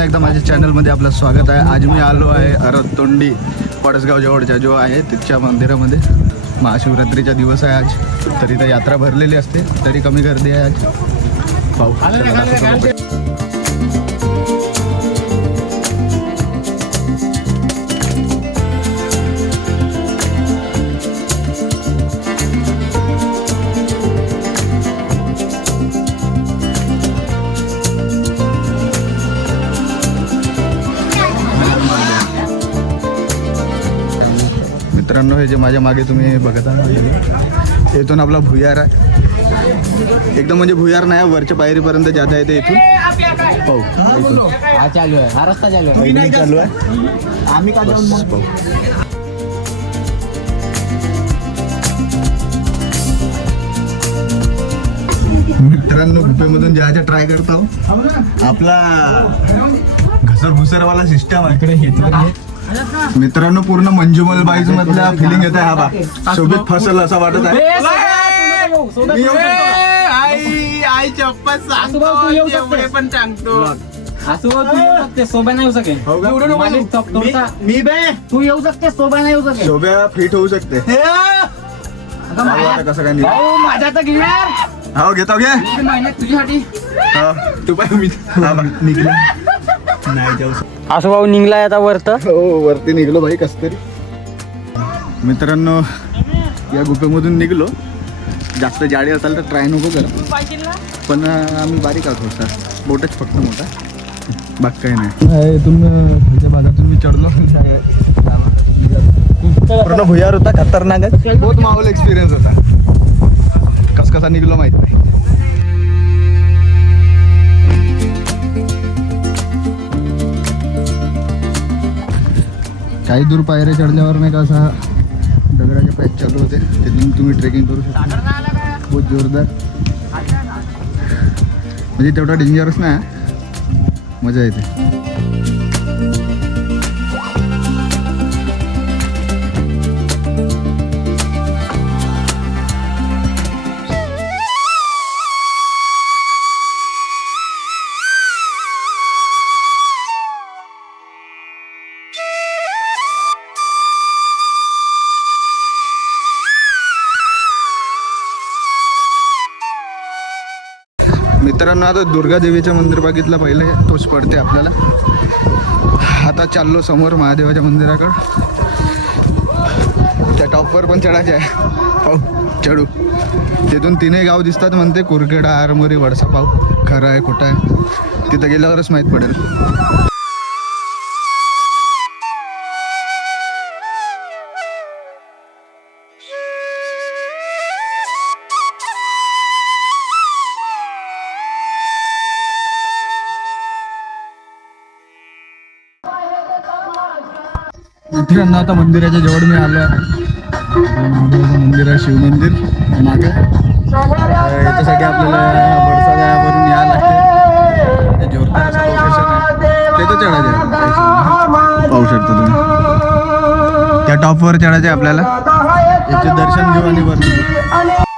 पुन्हा एकदा माझ्या चॅनलमध्ये आपलं स्वागत आहे. आज मी आलो आहे अरतोंडी पडसगाव जवळच्या जो आहे तिथच्या मंदिरामध्ये. महाशिवरात्रीचा दिवस आहे आज. तरी तर यात्रा भरलेली असते. तरी कमी गर्दी आहे आज. पाहू. हे जे माझ्या मागे तुम्ही बघत आहात इथून आपला भुयार आहे. एकदम म्हणजे भुयार नाही वरच्या पायरीपर्यंत जाता येते इथून. पाहू. हा चालू आहे. हा रस्ता चालू आहे. चालू आहे? आम्ही पाहू. मित्रांनो गुफेमधून जायचं ट्राय करतो. आपला घसर घुसरवाला सिस्टम आहे. इकडे मित्रांनो पूर्ण मंजुमल बाईज मधला फिलिंग येत आहे हा बा. सोबत फसल असं वाटत आहे? आई आई चप्पल तू येऊ सांगतो शकतेस. एवढे पण सांगतो. असं तू येऊ शकते. सोबा नाही येऊ शकेल. हो माझी मी बे. तू येऊ शकते सोबा नाही येऊ शकेल. शोभ्या फिट होऊ शकते. हे, अगं पाहू माया- आता कसं काय निघतं. भाऊ, माझा तर गिळणार हो घेतो घे. किती मेहनत तुझ्यासाठी. हा, तू मी हा निघलो नाही जाऊ. असं भाऊ निघलाय आता वरत? हो वरती निघलो भाई कस तरी मित्रांनो या गुफेमधून निघलो. जास्त जाडी असेल तर ट्राय नको करा. पण आम्ही बारीक आहोत थोडसा बोटच फक्त मोठा. बाग काही नाही. इथून भागातून मी चढलो पूर्ण भुयार होता खतरनाक बहुत माहोल एक्सपिरियन्स होता. कस कसा निघलो माहीत नाही. काही दूर पायऱ्या चढल्यावर नाही का असा दगडाचे पॅच चालू होते. तिथून तुम्ही ट्रेकिंग करू शकता. खूप जोरदार. म्हणजे तेवढा डेंजरस नाही मजा येते. मित्रांनो आता दुर्गा देवीचं मंदिर बघितलं पहिले तोच पडते आपल्याला. आता चाललो समोर महादेवाच्या मंदिराकडं. त्या टॉपवर पण चढायचे आहे. पाहू चढू. तिथून तीनही गाव दिसतात म्हणते कुरखेडा आरमोरी वडसा पाहू खरं आहे खोटं आहे. तिथं गेल्यावरच माहीत पडेल. मित्रांनो आता मंदिराच्या जवळ मी आलो आहे महादेवाचं मंदिर आहे शिवमंदिर मागे. याच्यासाठी आपल्याला बडसा गावावरून यावं लागते. ते जोरदार असं लोकेशन आहे. ते तर चढायचं आहे. पाहू शकता तुम्ही. त्या टॉपवर चढायचं आहे आपल्याला. याचे दर्शन घेऊ आणि वरती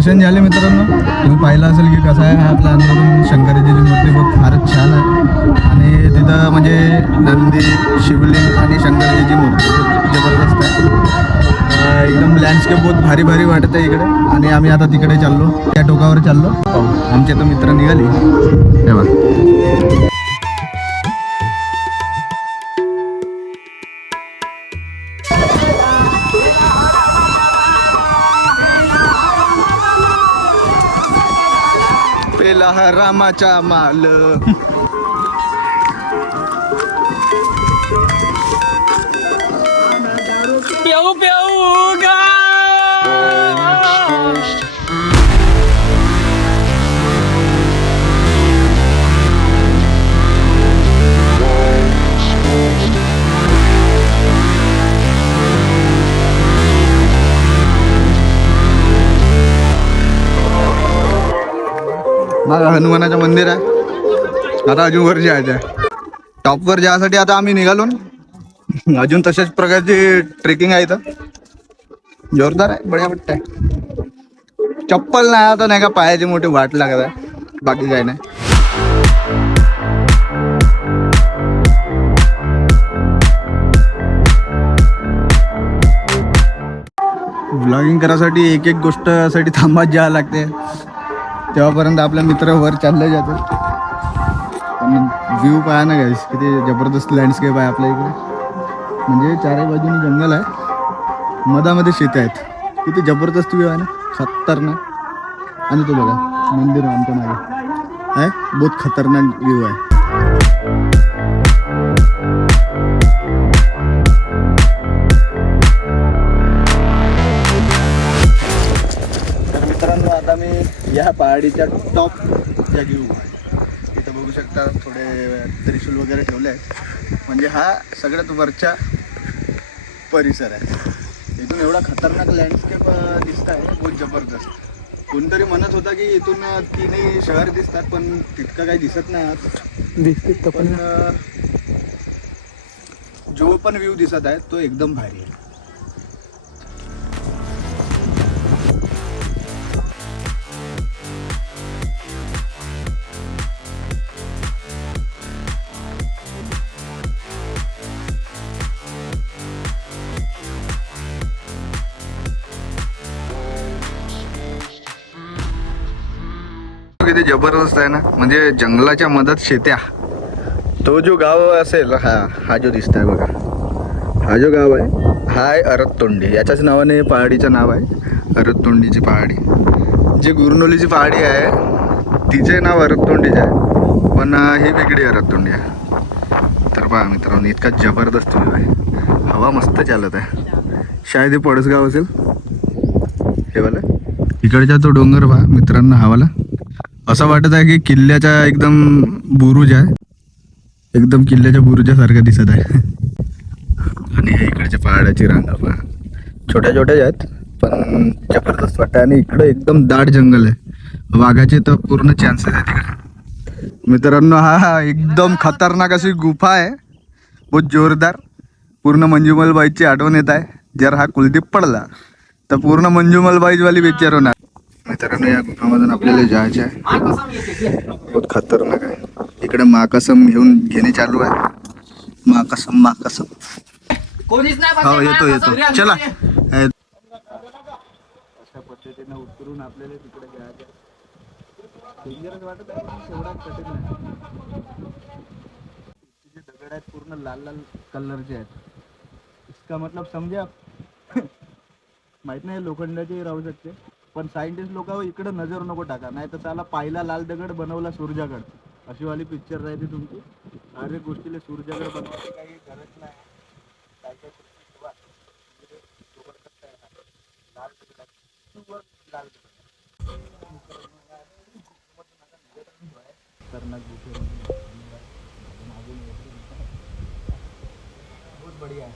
दर्शन झाले मित्रांनो. तुम्ही पाहिलं असेल की कसं आहे हा आपला अंधारून शंकराची मूर्ती खूप फारच छान आहे. आणि तिथं म्हणजे नंदी शिवलिंग आणि शंकरजीची मूर्ती खूप जबरदस्त आहे. एकदम लँडस्केप बहुत भारी भारी वाटत आहे इकडे. आणि आम्ही आता तिकडे चाललो. त्या टोकावर चाललो. आमचे तर मित्र निघाले. तेव्हा बघा पेला माल. प्याऊ प्याऊ माझा हनुमानाचं मंदिर आहे. आता अजून वर जायचं आहे टॉपवर जायसाठी आता आम्ही निघालो ना. अजून तशाच प्रकारची ट्रेकिंग आहे इथं. जोरदार आहे बढिया वाटत आहे चप्पल नाही आता नाही का पायाची मोठी वाट लागत आहे. बाकी काय नाही. ब्लॉगिंग करायसाठी एक एक गोष्टसाठी थांबत जावं लागते. तेव्हापर्यंत आपला मित्र वर चालले जातो. पण व्ह्यू पाहा ना गाईस किती जबरदस्त लँडस्केप आहे आपल्या इकडे. म्हणजे चारही बाजूनी जंगल आहे. मधामध्ये शेत आहेत. किती जबरदस्त व्ह्यू आहे ना. खतरनाक. आणि तो बघा मंदिर आमच्या मागे. आहे? बहुत खतरनाक व्ह्यू आहे. पहाडीच्या टॉप जागी उभा आहे इथं बघू शकता थोडे त्रिशूल वगैरे ठेवले आहेत. म्हणजे हा सगळ्यात वरच्या परिसर आहे. इथून एवढा खतरनाक लँडस्केप दिसत आहे बहुत जबरदस्त. कोणतरी म्हणत होता की इथून तीनही शहर दिसतात पण तितकं काही दिसत नाही पण. जो पण व्ह्यू दिसत आहे तो एकदम भारी आहे. जबरदस्त आहे ना? म्हणजे जंगलाच्या मधात शेत्या. तो जो गाव असेल हा हा जो दिसत आहे बघा. हा जो गाव आहे हा आहे अरततोंडी याच्याच नावाने पहाडीचं नाव आहे अरततोंडीची पहाडी. जी गुरनोलीची पहाडी आहे तिचे नाव अरततोंडीचे आहे. पण ही वेगळी अरततोंडी आहे. तर पहा मित्रांनो इतका जबरदस्त व्ह्यू आहे. हवा मस्त चालत आहे. शायद हे पडसगाव असेल? हे वाला? इकडचा तो डोंगर पहा मित्रांनो हवाला असं वाटत आहे की किल्ल्याच्या एकदम बुरुज आहे. एकदम किल्ल्याच्या बुरुजासारखं दिसत आहे. आणि हे इकडच्या पहाडाची रांगा पहा छोट्या छोट्याच आहेत पण जबरदस्त वाटतं आणि इकडं एकदम दाट जंगल आहे. वाघाचे तर पूर्ण चान्सेस आहे तिकडे मित्रांनो हा हा एकदम खतरनाक अशी गुफा आहे. बहुत जोरदार. पूर्ण मंजुमलबाईची आठवण येत आहे. जर हा कुलदीप पडला तर पूर्ण मंजुमलबाईजवाली विचार होणार. मित्रांनो या गुफामधून आपल्याला जायचं आहे. बहुत खतरनाक आहे. इकडे माकसम घेऊन घेणे चालू आहे. माकसम माकसम. कोणीच नाही हो बसले, येतो. येतो चला. अशा पद्धतीने उतरून आपल्याला तिकडे जायचं डेंजरस वाटत आहे एवढा कठीण नाही जे दगड आहेत पूर्ण लाल लाल कलरचे आहेत. इसका मतलब समजे आप? माहीत नाही लोखंडाचे राहू शकते. पण सायंटिस्ट लोक इकडे नजर नको टाका. नाही तर त्याला पाहिला लाल दगड बनवला सूर्जागड. अशी वाली पिक्चर राहते तुमची. अरे गोष्टीला सूर्जागड बनवायची काही गरज नाही. काय काय. म्हणजे. लाल दगड लाल दगड खतरनाक. बहुत बढ़िया है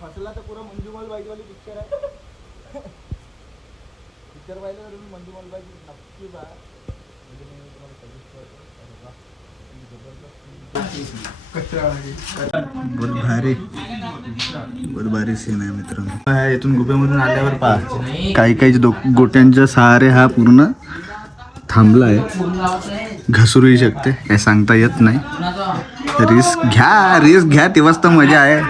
फसला तर पुरा मंजुमल बाईवाली पिक्चर आहे. पिक्चर पाहिलं तर तुम्ही मंजुमल बाईची नक्की बा म्हणजे मी तुम्हाला सजेस्ट करतो अरे वा. बहुत भारी. बहुत भारी सीन आहे मित्रांनो. इथून गुफेमधून आल्यावर पहा. काही काही गोट्यांच्या सहारे हा पूर्ण थांबला आहे घसरूही शकते काय सांगता येत नाही. रिस्क घ्या रिस्क घ्या तेव्हाच तर मजा आहे.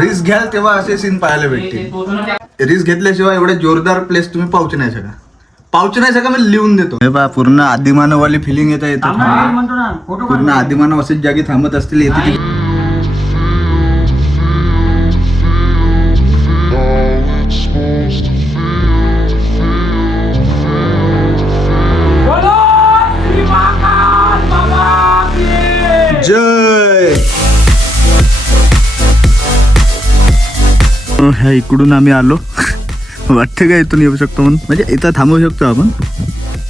रिस्क घ्याल तेव्हा असे सीन पाहायला भेटतील. रिस्क घेतल्याशिवाय एवढे जोरदार प्लेस तुम्ही पाहू नाही शका पाहू नाही शका मी लिहून देतो. हे पहा पूर्ण आदिमानववाली फिलिंग येत येतं पूर्ण आदिमानव असेच जागी थांबत असतील येते ह्या इकडून आम्ही आलो. वाटतं का इथून येऊ शकतो म्हणून? म्हणजे इथं थांबू शकतो आपण.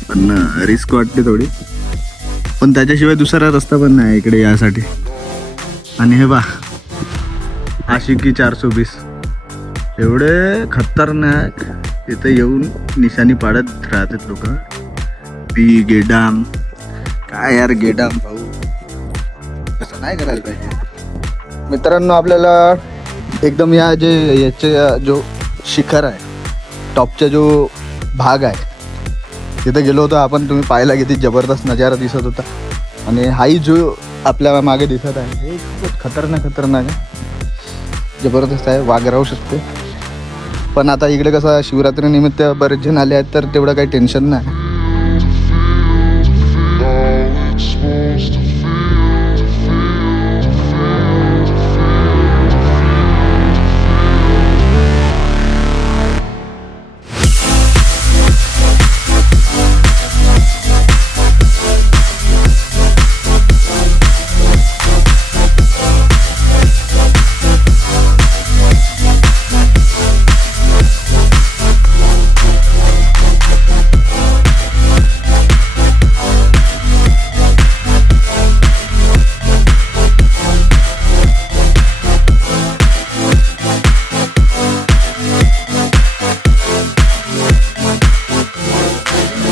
पण रिस्क वाटते थोडी. पण त्याच्याशिवाय दुसरा रस्ता पण नाही इकडे यासाठी. आणि हे बा आशिकी चारशे वीस. एवढे खतरनाक इथं येऊन निशाणी पाडत राहतात लोक. पी गेडाम. काय यार गेडाम भाऊ. असं नाही करायला पाहिजे. मित्रांनो आपल्याला एकदम या जे याचे जो शिखर आहे टॉपचा जो भाग आहे तिथे गेलो होतो आपण तुम्ही पाहिला किती जबरदस्त नजारा दिसत होता. आणि हाही जो आपल्या मागे दिसत आहे हे खूप खतरनाक खतरनाक आहे. जबरदस्त आहे वाघ राहू शकते. पण आता इकडे कसं शिवरात्रीनिमित्त बरेच जण आले आहेत तर तेवढं काही टेन्शन नाही.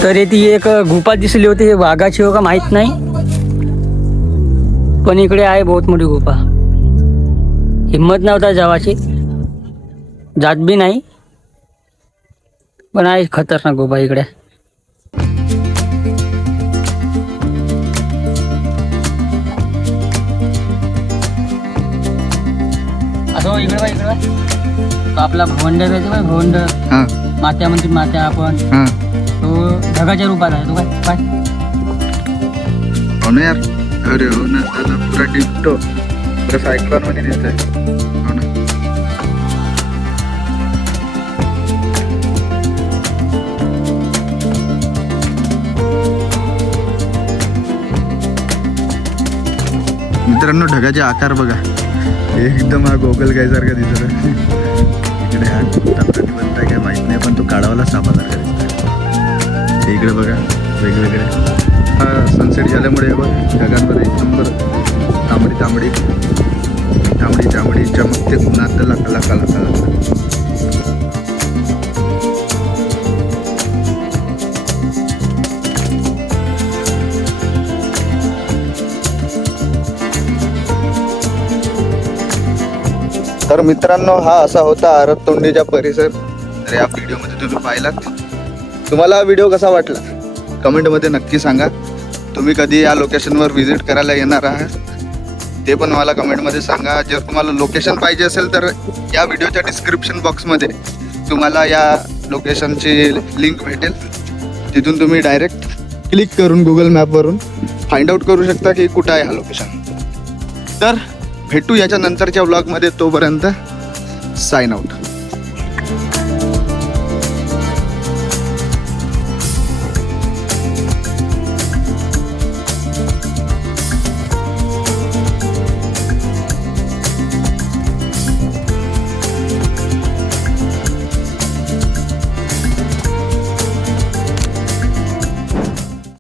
तर ती एक गुफा दिसली होती हे वाघाची हो का माहीत नाही. पण इकडे आहे बहुत मोठी गुफा. हिंमत नव्हता जावाची. जात बी नाही. पण आहे खतरनाक गुफा इकडे. असं इकडे बा इकडे बा. तो आपला भवंड भवंड. हां. मात्या म्हणते मात्या आपण. हां. तो ढगाच्या रूपात आहे. तो काय? काय हो ना यार. अरे हो ना. त्याला पुरा डिप्टो पुरा सायक्लॉनमध्ये दिसत आहे. हो ना. मित्रांनो ढगाचे आकार बघा. एकदम हा गोगल काय सारखा दिसत आहे. इकडे हा कोणता प्रतिबंध काय माहीत नाही पण तो काढावाला सापासारखा दिसत इकडे बघा वेगवेगळे. हा सनसेट झाल्यामुळे बघा ढगांमध्ये एक नंबर तांबडी तांबडी. तांबडी तांबडी चमकते उन्हात लाका लाका लाका लाका. तर मित्रांनो हा असा होता आरततोंडीचा परिसर. तर या व्हिडिओमध्ये तुम्ही पाहिलात. तुम्हाला व्हिडिओ कसा वाटला? कमेंटमध्ये नक्की सांगा. तुम्ही कधी या लोकेशनवर व्हिजिट करायला येणार आहात? ते पण मला कमेंटमध्ये सांगा. जर तुम्हाला लोकेशन पाहिजे असेल तर या व्हिडिओच्या डिस्क्रिप्शन बॉक्समध्ये तुम्हाला या लोकेशनची लिंक भेटेल. तिथून तुम्ही डायरेक्ट क्लिक करून गुगल मॅपवरून फाइंड आउट करू शकता की कुठं आहे हा लोकेशन तर भेटू याच्या नंतरच्या व्लॉगमध्ये तोपर्यंत साइन आउट